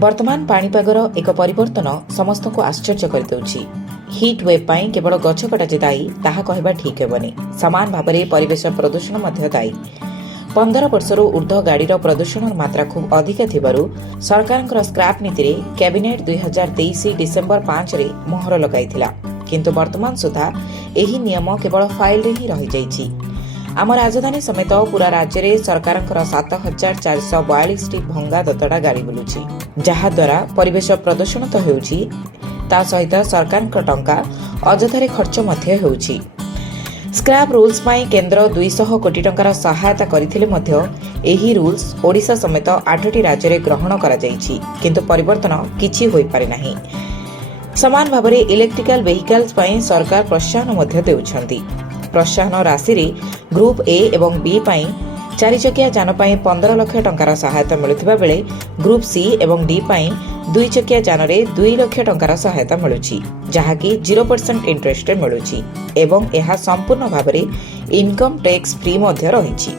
वर्तमान पाणीपागर एक परिवर्तन समस्त को आश्चर्य करदे। हिट वेव पाई केवल गछ कटा जे दायी ताहा कहबा ठीक हेबनी। सामान भाव में परिवेश प्रदूषण मध्य दायी। 15 वर्षरू ऊर्ध्व गाड़ीर प्रदूषण मात्रा खूब अधिक थिबारु सरकार स्क्रैप नीति रे कैबिनेट 2023 डिसेम्बर 5 रे मोहर लगाइथिला, किंतु वर्तमान सुधा एही नियम केवल फाइल रे ही रही जाइछि। आम राजधानी समेत पूरा राज्य में सरकार 7442 भंगा दतड़ा गाड़ी बुलुछि, जहाद्वारा परिवेश प्रदूषण तो हेउछि, ता सहित सरकार टंका अजथारे खर्च मध्य हेउछि। स्क्रैप रूल्स पाई केंद्र 200 कोटी टंकार सहायता करथिले मध्य एही रूल्स ओडिशा समेत 8टी राज्य में ग्रहण करा जाइछि, किंतु परिवर्तन किछि होई पारि नाही। समान भाव में इलेक्ट्रिकल व्हीकल्स पाई सरकार प्रोत्साहन मध्य देउछंती। प्रोत्साहन राशि रे ग्रुप ए एवं बी पाई 4 चकिया जान पाई 15 लाख टंकार सहायता मिलुथिबा बेले ग्रुप सी एवं डी पाई 2 चकिया जान रे 2 लाख टंकार सहायता मिलुछि, जहाकी 0% इंटरेस्ट रे मिलुछि एवं एहा संपूर्ण भाव में इनकम टैक्स फ्री मध्य रहिछि।